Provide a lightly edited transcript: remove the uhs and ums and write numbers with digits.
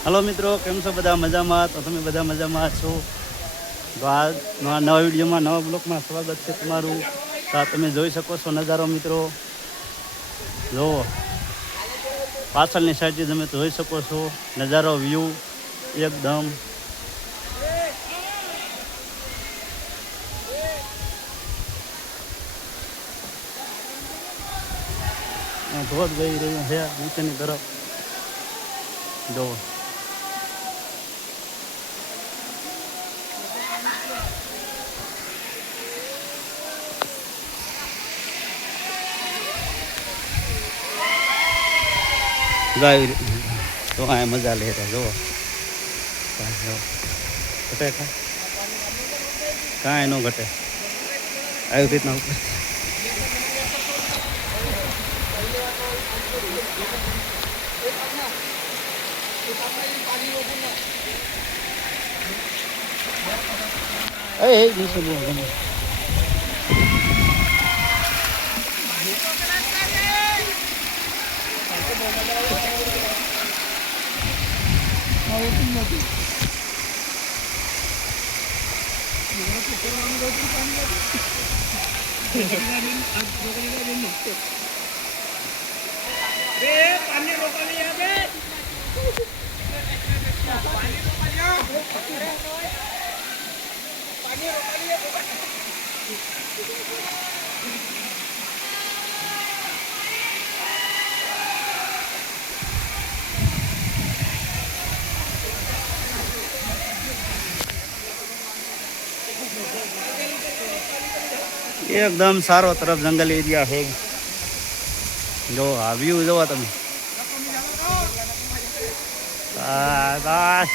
હલો મિત્રો, કેમ છો બધા? મજામાં? તો તમે બધા મજામાં છો? તો આ નવા વિડીયોમાં, નવા બ્લોગમાં સ્વાગત છે તમારું. તો આ તમે જોઈ શકો છો નજારો મિત્રો. જુઓ પાછળની સાઈડથી તમે જોઈ શકો છો નજારો, વ્યૂ એકદમ ધોધ વહી રહ્યું છે નીચેની તરફ. જુઓ ગાય તો આ મજા લે રહ્યા. જુઓ ઘટે કાંઈ ન ઘટે આવી રીતના ઉપર. એ નીચે બહુ ગમે. એકદમ સારો તરફ જંગલ એરિયા છે. જો આ વ્યૂ જોવો તમે. બસ